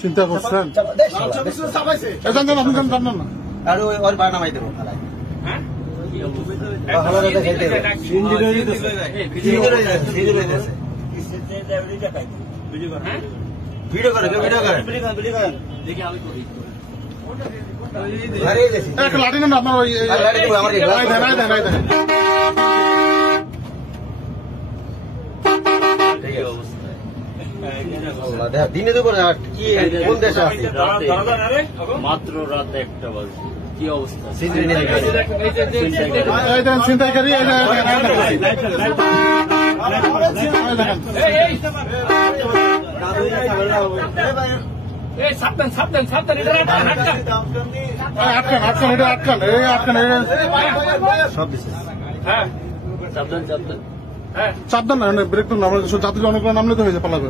চিন্তা করছেন আপনি জানেন না আর ওর বাড়ি নামাই দেবো ভিডিও করে একটা লাঠি নেন আপনার ওই দিনে দুপুরে কি কোন দেশে আছে মাত্র রাত 1টা বাজে কি অবস্থা ছিনতাইকারী সাবধান আটকান সব দিচ্ছে সাবধান সাবধান না ব্রেক তো নামলে যাত্রী অনেক নামলে তো হয়েছে পালাবে